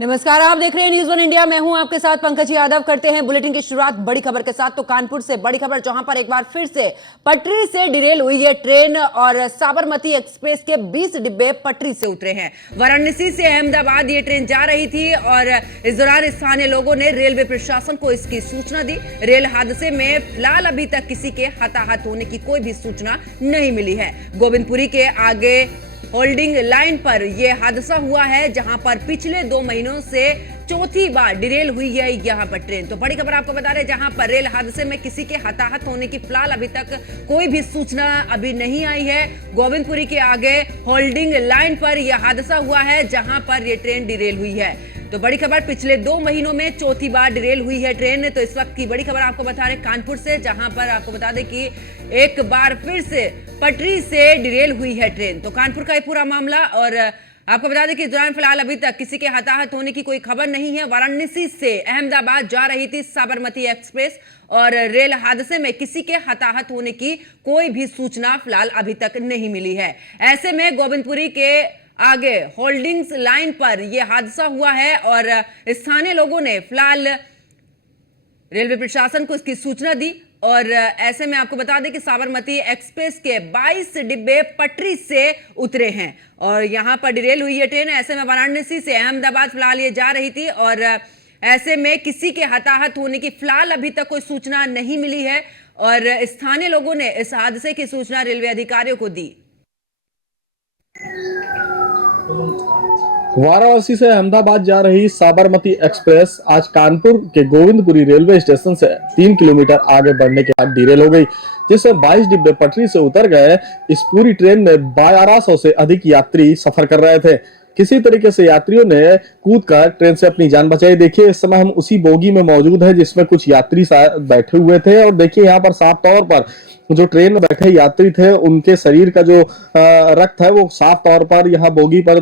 नमस्कार, आप देख रहे हैं न्यूज़ वन इंडिया। मैं हूं आपके साथ पंकज यादव। करते हैं बुलेटिन की शुरुआत बड़ी खबर के साथ। तो कानपुर से बड़ी खबर, जहां पर एक बार फिर से पटरी से डिरेल हुई है ट्रेन और साबरमती एक्सप्रेस के 20 डिब्बे पटरी से उतरे हैं। वाराणसी से अहमदाबाद ये ट्रेन जा रही थी और इस दौरान स्थानीय लोगों ने रेलवे प्रशासन को इसकी सूचना दी। रेल हादसे में फिलहाल अभी तक किसी के हताहत होने की कोई भी सूचना नहीं मिली है। गोविंदपुरी के आगे होल्डिंग लाइन पर यह हादसा हुआ है, जहां पर पिछले 2 महीनों से चौथी बार डिरेल हुई है यहां पर ट्रेन। तो बड़ी खबर आपको बता रहे, जहां पर रेल हादसे में किसी के हताहत होने की फिलहाल अभी तक कोई भी सूचना अभी नहीं आई है। गोविंदपुरी के आगे होल्डिंग लाइन पर यह हादसा हुआ है, जहां पर यह ट्रेन डिरेल हुई है। तो बड़ी खबर, पिछले 2 महीनों में चौथी बार डिरेल हुई है ट्रेन। तो इस वक्त की बड़ी खबर आपको बता रहे कानपुर से, जहां पर आपको बता दें कि एक बार फिर से पटरी से डिरेल हुई है ट्रेन। तो कानपुर का ये पूरा मामला, और आपको बता दें कि इस दौरान फिलहाल अभी तक किसी के हताहत होने की कोई खबर नहीं है। वाराणसी से अहमदाबाद जा रही थी साबरमती एक्सप्रेस और रेल हादसे में किसी के हताहत होने की कोई भी सूचना फिलहाल अभी तक नहीं मिली है। ऐसे में गोविंदपुरी के आगे होल्डिंग्स लाइन पर यह हादसा हुआ है और स्थानीय लोगों ने फिलहाल रेलवे प्रशासन को इसकी सूचना दी। और ऐसे में आपको बता दें कि साबरमती एक्सप्रेस के 22 डिब्बे पटरी से उतरे हैं और यहां पर डिरेल हुई है ट्रेन। ऐसे में वाराणसी से अहमदाबाद फिलहाल ये जा रही थी और ऐसे में किसी के हताहत होने की फिलहाल अभी तक कोई सूचना नहीं मिली है और स्थानीय लोगों ने इस हादसे की सूचना रेलवे अधिकारियों को दी। वाराणसी से अहमदाबाद जा रही साबरमती एक्सप्रेस आज कानपुर के गोविंदपुरी रेलवे स्टेशन से 3 किलोमीटर आगे बढ़ने के बाद डिरेल हो गई, जिसमें 22 डिब्बे पटरी से उतर गए। इस पूरी ट्रेन में 1200 से अधिक यात्री सफर कर रहे थे। किसी तरीके से यात्रियों ने कूदकर ट्रेन से अपनी जान बचाई। देखिए, इस समय हम उसी बोगी में मौजूद है जिसमें कुछ यात्री बैठे हुए थे और देखिए यहाँ पर साफ तौर पर जो ट्रेन में बैठे यात्री थे उनके शरीर का जो रक्त है वो साफ तौर पर यहाँ बोगी पर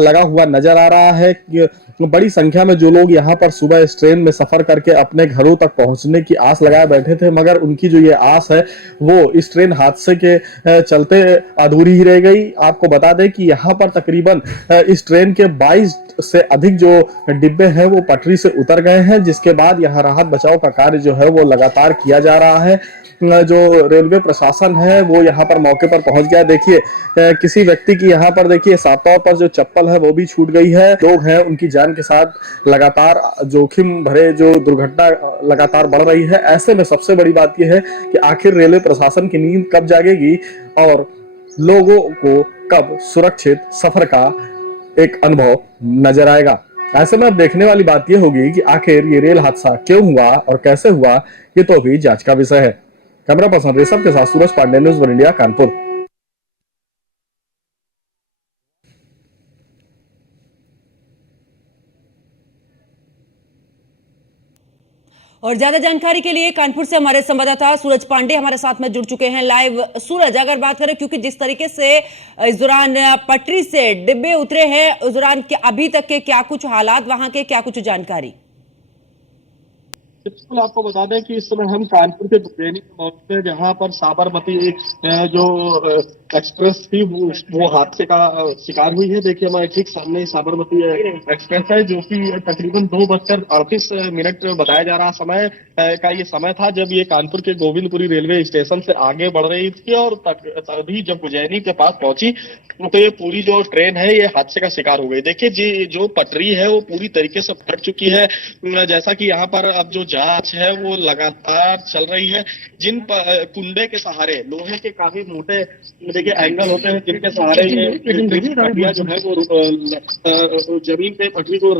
लगा हुआ नजर आ रहा है। बड़ी संख्या में जो लोग यहाँ पर सुबह इस ट्रेन में सफर करके अपने घरों तक पहुंचने की आस लगाए बैठे थे, मगर उनकी जो ये आस है वो इस ट्रेन हादसे के चलते अधूरी ही रह गई। आपको बता दें कि यहाँ पर तकरीबन इस ट्रेन के 22 से अधिक जो डिब्बे हैं वो पटरी से उतर गए हैं, जिसके बाद यहाँ राहत बचाव का कार्य जो है वो लगातार किया जा रहा है। जो रेलवे प्रशासन है वो यहाँ पर मौके पर पहुंच गया। देखिए, किसी व्यक्ति की यहाँ पर देखिए साफ तौर पर जो चप्पल है वो भी छूट गई है। लोग हैं उनकी जान के साथ लगातार जोखिम भरे जो दुर्घटना लगातार बढ़ रही है। ऐसे में सबसे बड़ी बात यह है कि आखिर रेलवे प्रशासन की नींद कब जागेगी और लोगों को कब सुरक्षित सफर का एक अनुभव नजर आएगा। ऐसे में अब देखने वाली बात यह होगी कि आखिर ये रेल हादसा क्यों हुआ और कैसे हुआ, ये तो अभी जांच का विषय है। कैमरा पर्सन ऋषभ के साथ Suraj Pandey, news one India, Kanpur. और ज्यादा जानकारी के लिए कानपुर से हमारे संवाददाता सूरज पांडे हमारे साथ में जुड़ चुके हैं लाइव। सूरज, अगर बात करें, क्योंकि जिस तरीके से इस दौरान पटरी से डिब्बे उतरे हैं, उस दौरान अभी तक के क्या कुछ हालात वहां के, क्या कुछ जानकारी? बिल्कुल, आपको बता दें कि इस समय हम कानपुर के दुबेनी में मौजूद हैं, जहां पर साबरमती जो एक्सप्रेस थी वो हादसे का शिकार हुई है। देखिए, हमारे ठीक सामने साबरमती एक्सप्रेस है, जो कि तकरीबन 2:38 बताया जा रहा समय का ये समय था जब ये कानपुर के गोविंदपुरी रेलवे स्टेशन से आगे बढ़ रही थी और तभी जब उज्जैनी के पास पहुंची तो ये पूरी जो ट्रेन है ये हादसे का शिकार हो गई। देखिए, जी जो पटरी है वो पूरी तरीके से फट चुकी है। जैसा कि यहाँ पर अब जो जांच है वो लगातार चल रही है। जिन कुंडे के सहारे, लोहे के काफी मोटे देखिए एंगल होते हैं जिनके सहारे ये पटरियां जो है वो जमीन पे पटरी को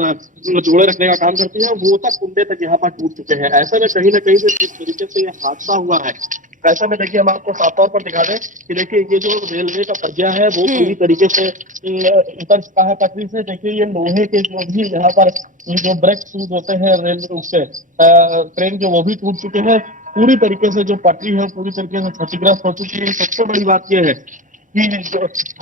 जोड़े रखने का काम करती है, वो तक कुंडे तक यहाँ पर टूट चुके हैं। ऐसे में कहीं ना कहीं से जिस तरीके से ये हादसा हुआ है, ऐसा में देखिए हम आपको साफ तौर पर दिखा दें कि देखिए ये जो रेलवे का पहिया है वो पूरी तरीके से उतर चुका है पटरी से। देखिए, ये लोहे के जो भी यहाँ पर जो ब्रेक शूज होते हैं रेलवे उससे ट्रेन के, वो भी टूट चुके हैं। पूरी तरीके से जो पटरी है पूरी तरीके से क्षतिग्रस्त हो चुकी है। सबसे बड़ी बात यह है कि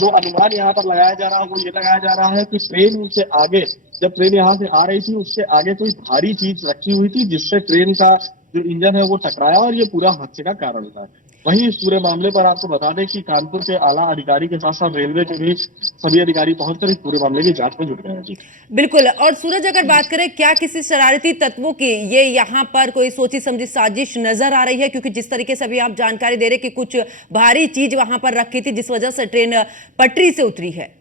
जो अनुमान यहाँ पर लगाया जा रहा है वो ये लगाया जा रहा है कि ट्रेन से आगे, जब ट्रेन यहाँ से आ रही थी उससे आगे कोई भारी चीज रखी हुई थी जिससे ट्रेन का जो इंजन है वो टकराया और ये पूरा हादसे का कारण बना। वहीं इस पूरे मामले पर आपको बता दें कि कानपुर के आला अधिकारी के साथ साथ रेलवे के भी सभी अधिकारी पहुंचकर इस पूरे मामले की जांच में जुट गए हैं जी। बिल्कुल। और सूरज, अगर बात करें, क्या किसी शरारती तत्वों की ये यहाँ पर कोई सोची समझी साजिश नजर आ रही है? क्योंकि जिस तरीके से अभी आप जानकारी दे रहे कि कुछ भारी चीज वहां पर रखी थी जिस वजह से ट्रेन पटरी से उतरी है।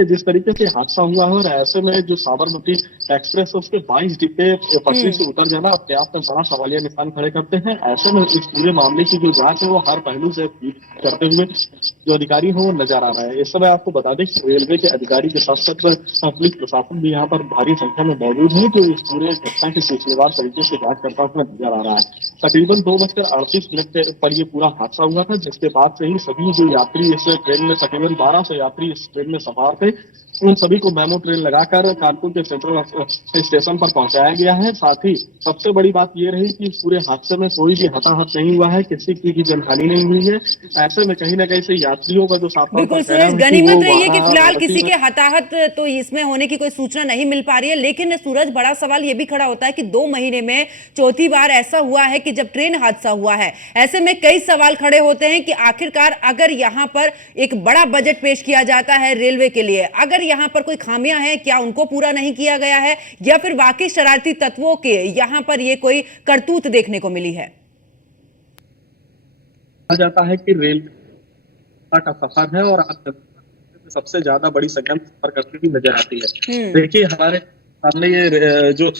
जिस तरीके से हादसा हुआ है और ऐसे में जो साबरमती एक्सप्रेस है उसके 22 डिब्बे पटरी से उतर जाना अपने आप में बड़ा सवालिया निशान खड़े करते हैं। ऐसे में इस पूरे मामले की जो जांच है वो हर पहलू से करते हुए जो अधिकारी हो वो नजर आ रहा है। इस समय आपको बता दें कि रेलवे के अधिकारी के साथ साथ पुलिस प्रशासन भी यहाँ पर भारी संख्या में मौजूद है, जो इस पूरे घटना की सिलसिलेवार तरीके से जांच करता हुआ नजर आ रहा है। तकरीबन 2:38 पर यह पूरा हादसा हुआ था, जिसके बाद से ही सभी जो यात्री इस ट्रेन में, तकरीबन 1200 यात्री इस ट्रेन में सवार थे, उन सभी को मेमो ट्रेन लगाकर कानपुर के सेंट्रल स्टेशन पर पहुंचाया गया है। साथ ही सबसे बड़ी बात यह रही कि इस पूरे हादसे में कोई भी हताहत नहीं हुआ है, किसी की भी जनहानि नहीं हुई है। ऐसे में कहीं ना कहीं से यात्रियों का जो साफ बिल्कुल सूरज, गनीमत रही है कि फिलहाल किसी के हताहत तो इसमें होने की कोई सूचना नहीं मिल पा रही है। लेकिन सूरज, बड़ा सवाल यह भी खड़ा होता है कि 2 महीने में चौथी बार ऐसा हुआ है कि जब ट्रेन हादसा हुआ है। ऐसे में कई सवाल खड़े होते हैं कि आखिरकार अगर यहाँ पर एक बड़ा बजट पेश किया जाता है रेलवे के लिए, अगर यहाँ पर कोई खामियां हैं, क्या उनको पूरा नहीं किया गया है, या फिर वाकई शरारती तत्वों के यहाँ पर ये कोई करतूत देखने को मिली है? कहा जाता है कि रेल का सफर है और आज सबसे ज्यादा बड़ी संख्या में सफर करती हुई नजर आती है। देखिए हमारे सामने ये जो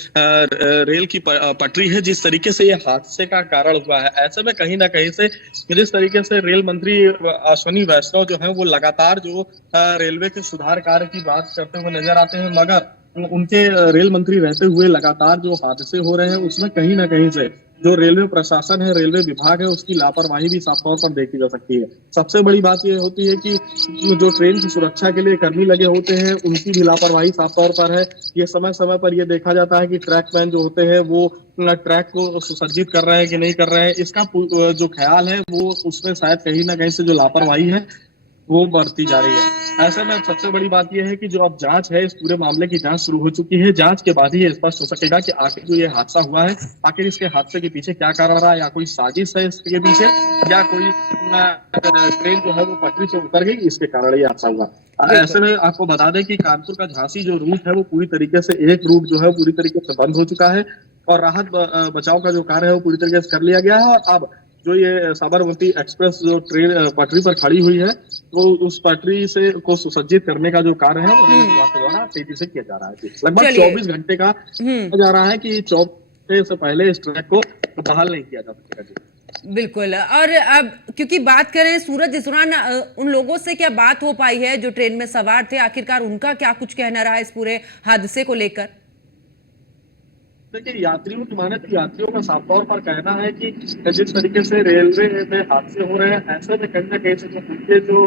रेल की पटरी है, जिस तरीके से ये हादसे का कारण हुआ है, ऐसे में कहीं ना कहीं से जिस तरीके से रेल मंत्री अश्विनी वैष्णव जो है वो लगातार जो रेलवे के सुधार कार्य की बात करते हुए नजर आते हैं, मगर उनके रेल मंत्री रहते हुए लगातार जो हादसे हो रहे हैं उसमें कहीं ना कहीं से जो रेलवे प्रशासन है, रेलवे विभाग है, उसकी लापरवाही भी साफ तौर पर देखी जा सकती है। सबसे बड़ी बात यह होती है कि जो ट्रेन की सुरक्षा के लिए कर्मी लगे होते हैं उनकी भी लापरवाही साफ तौर पर है। ये समय समय पर यह देखा जाता है कि ट्रैकमैन जो होते हैं वो ट्रैक को सुसज्जित कर रहे हैं कि नहीं कर रहे हैं, इसका जो ख्याल है वो उसमें शायद कहीं ना कहीं से जो लापरवाही है वो बढ़ती जा रही है। ऐसे में सबसे बड़ी बात यह है कि जो अब जांच है, इस पूरे मामले की जांच शुरू हो चुकी है। जांच के बाद ही ये स्पष्ट हो सकेगा कि आखिर जो ये हादसा हुआ है, आखिर इसके हादसे के पीछे क्या कारण रहा, या कोई साजिश है इसके पीछे, या कोई ट्रेन जो है वो पटरी से उतर गई, इसके कारण ये हादसा हुआ। ऐसे में आपको बता दें कि कानपुर का झांसी जो रूट है वो पूरी तरीके से, एक रूट जो है पूरी तरीके से बंद हो चुका है और राहत बचाव का जो कार्य है वो पूरी तरीके से कर लिया गया है। और अब जो ये साबरमती एक्सप्रेस जो ट्रेन पटरी पर खड़ी हुई है, तो उस पटरी से को सुसज्जित करने का जो कार्य है वो रेल विभाग के द्वारा तेजी से किया जा रहा है। लगभग 24 घंटे का जा रहा है कि 24 से पहले इस ट्रैक को बहाल नहीं किया जा सकेगा। बिल्कुल। और अब क्योंकि बात करें सूरज, इस दौरान उन लोगों से क्या बात हो पाई है जो ट्रेन में सवार थे, आखिरकार उनका क्या कुछ कहना रहा है इस पूरे हादसे को लेकर? देखिए यात्रियों की माने तो यात्रियों का साफ तौर पर कहना है कि जिस तरीके से रेलवे में हादसे हो रहे हैं, ऐसे में कहीं ना कहीं से जो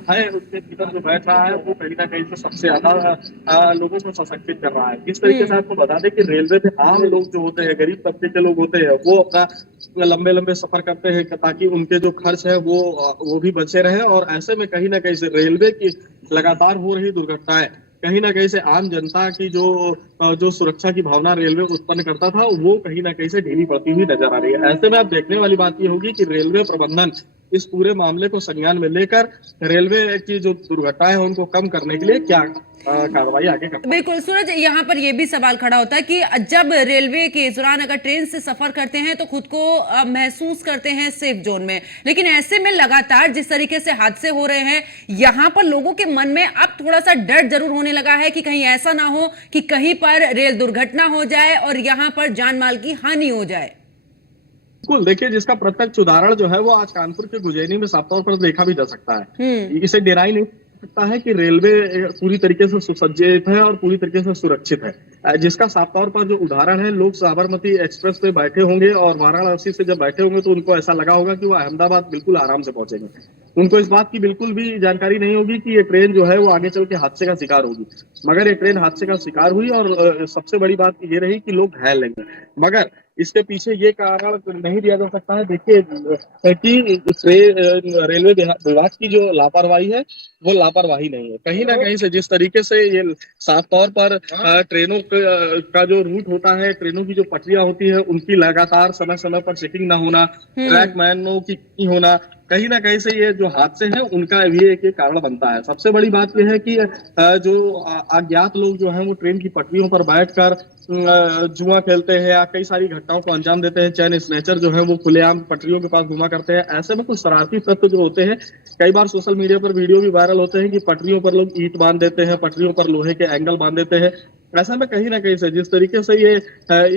भय उसके भीतर जो बैठ रहा है वो कहीं ना कहीं से सबसे ज्यादा लोगों को सशक्तित कर रहा है। जिस तरीके से आपको बता दें कि रेलवे में आम लोग जो होते हैं, गरीब तबके के लोग होते हैं, वो अपना लंबे लंबे सफर करते हैं ताकि उनके जो खर्च है वो भी बचे रहे। और ऐसे में कहीं ना कहीं से रेलवे की लगातार हो रही दुर्घटनाएं कहीं ना कहीं से आम जनता की जो सुरक्षा की भावना रेलवे उत्पन्न करता था वो कहीं ना कहीं से ढीली पड़ती हुई नजर आ रही है। ऐसे में अब देखने वाली बात ये होगी कि रेलवे प्रबंधन इस पूरे मामले को संज्ञान में लेकर रेलवे की जो दुर्घटनाएं हैं उनको कम करने के लिए क्या कार्रवाई आगे करता है। बिल्कुल सूरज, यहाँ पर यह भी सवाल खड़ा होता है कि जब रेलवे के इस दौरान अगर ट्रेन से सफर करते हैं तो खुद को महसूस करते हैं सेफ जोन में, लेकिन ऐसे में लगातार जिस तरीके से हादसे हो रहे हैं, यहाँ पर लोगों के मन में अब थोड़ा सा डर जरूर होने लगा है कि कहीं ऐसा ना हो कि कहीं पर रेल दुर्घटना हो जाए और यहाँ पर जान माल की हानि हो जाए। बिल्कुल, देखिए जिसका प्रत्यक्ष उदाहरण जो है वो आज कानपुर के गुजैनी में साफ तौर पर देखा भी जा सकता है। इसे डेराई नहीं सकता है कि रेलवे पूरी तरीके से सुसज्जित है और पूरी तरीके से सुरक्षित है। जिसका साफ तौर पर जो उदाहरण है, लोग साबरमती एक्सप्रेस पे बैठे होंगे और वाराणसी से जब बैठे होंगे तो उनको ऐसा लगा होगा कि वो अहमदाबाद बिल्कुल आराम से पहुंचेंगे। उनको इस बात की बिल्कुल भी जानकारी नहीं होगी कि ये ट्रेन जो है वो आगे चल के हादसे का शिकार होगी। मगर ये ट्रेन हादसे का शिकार हुई और सबसे बड़ी बात ये रही कि लोग घायल नहीं। मगर इसके पीछे ये कारण नहीं दिया जा सकता है। देखिए कि रेलवे विभाग की जो लापरवाही है वो लापरवाही नहीं है। कहीं ना कहीं से जिस तरीके से ये साफ तौर पर ट्रेनों का जो रूट होता है, ट्रेनों की जो पटरियां होती है, उनकी लगातार समय समय पर चेकिंग ना होना, ट्रैक मैनों की कमी होना, कहीं ना कहीं से ये जो हादसे हैं उनका भी एक कारण बनता है। सबसे बड़ी बात यह है कि जो अज्ञात लोग जो हैं वो ट्रेन की पटरियों पर बैठकर जुआ खेलते हैं या कई सारी घटनाओं को अंजाम देते हैं। चैन स्नैचर जो है वो खुलेआम पटरियों के पास घुमा करते हैं। ऐसे में कुछ शरारती तत्व जो होते हैं, कई बार सोशल मीडिया पर वीडियो भी वायरल होते हैं कि पटरियों पर लोग ईंट बांध देते हैं, पटरियों पर लोहे के एंगल बांध देते हैं। ऐसा में कहीं ना कहीं से जिस तरीके से ये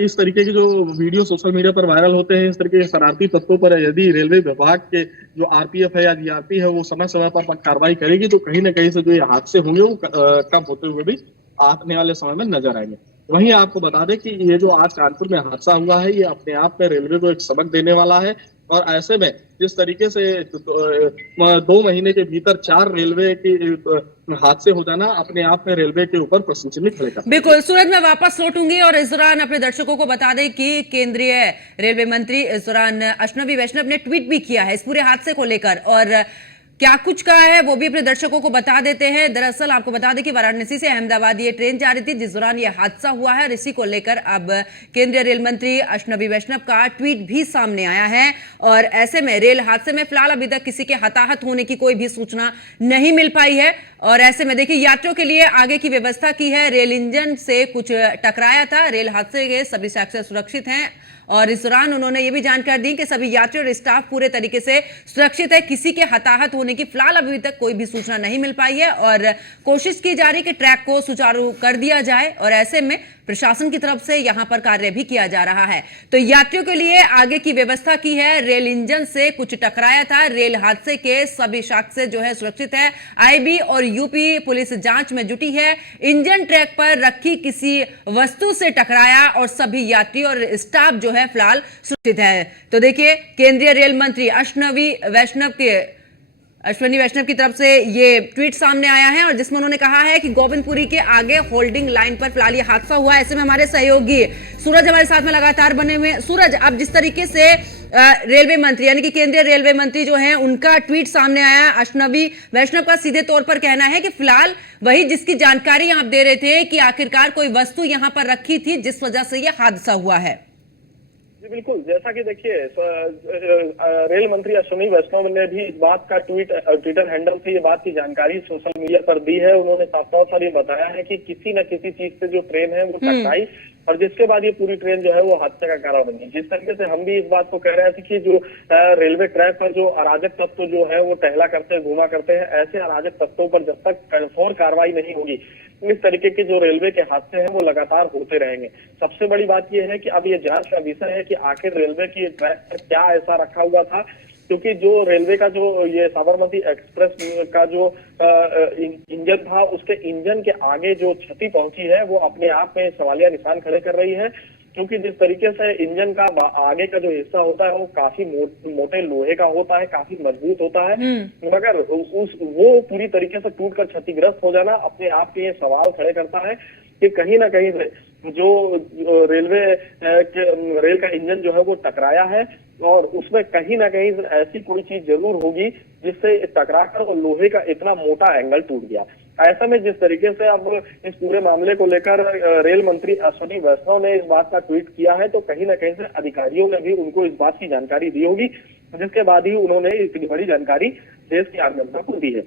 इस तरीके के जो वीडियो सोशल मीडिया पर वायरल होते हैं, इस तरीके के शरारती तत्वों पर यदि रेलवे विभाग के जो आरपीएफ है या जीआरपी है वो समय समय पर कार्रवाई करेगी तो कहीं ना कहीं से जो ये हादसे होंगे वो कम होते हुए भी आने वाले समय में नजर आएंगे। वहीं आपको बता दें कि ये जो आज कानपुर में हादसा हुआ है, ये अपने आप में रेलवे को एक सबक देने वाला है। और ऐसे में जिस तरीके से 2 महीने के भीतर 4 रेलवे के हादसे हो जाना अपने आप में रेलवे के ऊपर प्रश्न चिन्ह खड़े करता है। बिल्कुल सूरज, मैं वापस लौटूंगी और इस दौरान अपने दर्शकों को बता दें कि केंद्रीय रेलवे मंत्री इस दौरान अश्विनी वैष्णव ने ट्वीट भी किया है इस पूरे हादसे को लेकर, और क्या कुछ कहा है वो भी अपने दर्शकों को बता देते हैं। दरअसल आपको बता दें कि वाराणसी से अहमदाबाद ये ट्रेन जा रही थी जिस दौरान ये हादसा हुआ है, और इसी को लेकर अब केंद्रीय रेल मंत्री अश्विनी वैष्णव का ट्वीट भी सामने आया है। और ऐसे में रेल हादसे में फिलहाल अभी तक किसी के हताहत होने की कोई भी सूचना नहीं मिल पाई है। और ऐसे में देखिए यात्रियों के लिए आगे की व्यवस्था की है। रेल इंजन से कुछ टकराया था, रेल हादसे के सभी सेक्टर सुरक्षित हैं, और इस दौरान उन्होंने ये भी जानकारी दी कि सभी यात्री और स्टाफ पूरे तरीके से सुरक्षित है। किसी के हताहत होने की फिलहाल अभी तक कोई भी सूचना नहीं मिल पाई है, और कोशिश की जा रही है कि ट्रैक को सुचारू कर दिया जाए, और ऐसे में प्रशासन की तरफ से यहां पर कार्य भी किया जा रहा है। तो यात्रियों के लिए आगे की व्यवस्था की है। रेल इंजन से कुछ टकराया था, रेल हादसे के सभी साक्ष्य जो है सुरक्षित है। आईबी और यूपी पुलिस जांच में जुटी है। इंजन ट्रैक पर रखी किसी वस्तु से टकराया और सभी यात्री और स्टाफ जो है फिलहाल सुरक्षित है। तो देखिए केंद्रीय रेल मंत्री अश्विनी वैष्णव की तरफ से ये ट्वीट सामने आया है, और जिसमें उन्होंने कहा है कि गोविंदपुरी के आगे होल्डिंग लाइन पर फिलहाल ये हादसा हुआ है। ऐसे में हमारे सहयोगी सूरज हमारे साथ में लगातार बने हुए। सूरज, अब जिस तरीके से रेलवे मंत्री यानी कि केंद्रीय रेलवे मंत्री जो हैं उनका ट्वीट सामने आया, अश्विनी वैष्णव का सीधे तौर पर कहना है कि फिलहाल वही जिसकी जानकारी आप दे रहे थे कि आखिरकार कोई वस्तु यहां पर रखी थी जिस वजह से यह हादसा हुआ है। जी बिल्कुल, जैसा कि देखिए रेल मंत्री अश्विनी वैष्णव ने भी इस बात का ट्विटर हैंडल से ये बात की जानकारी सोशल मीडिया पर दी है। उन्होंने साफ तौर पर ये बताया है कि किसी न किसी चीज से जो ट्रेन है वो टकराई, और जिसके बाद ये पूरी ट्रेन जो है वो हादसे का कारण बनी। जिस तरीके से हम भी इस बात को कह रहे थे कि जो रेलवे ट्रैक पर जो अराजक तत्व जो है वो टहला करते हैं, घूमा करते हैं, ऐसे अराजक तत्वों पर जब तक कठोर कार्रवाई नहीं होगी इस तरीके के जो रेलवे के हादसे हैं वो लगातार होते रहेंगे। सबसे बड़ी बात यह है कि अब ये जांच का विषय है कि आखिर रेलवे की ट्रैक पर क्या ऐसा रखा हुआ था, क्योंकि जो रेलवे का जो ये साबरमती एक्सप्रेस का जो इंजन था उसके इंजन के आगे जो क्षति पहुंची है वो अपने आप में सवालिया निशान खड़े कर रही है। क्योंकि जिस तरीके से इंजन का आगे का जो हिस्सा होता है वो काफी मोटे लोहे का होता है, काफी मजबूत होता है, मगर वो पूरी तरीके से टूटकर क्षतिग्रस्त हो जाना अपने आप के ये सवाल खड़े करता है कि कहीं ना कहीं जो रेल का इंजन जो है वो टकराया है, और उसमें कहीं ना कहीं ऐसी कोई चीज जरूर होगी जिससे टकराकर लोहे का इतना मोटा एंगल टूट गया। ऐसा में जिस तरीके से अब इस पूरे मामले को लेकर रेल मंत्री अश्विनी वैष्णव ने इस बात का ट्वीट किया है, तो कहीं ना कहीं से अधिकारियों ने भी उनको इस बात की जानकारी दी होगी, जिसके बाद ही उन्होंने इतनी बड़ी जानकारी देश की आम जनता को दी है।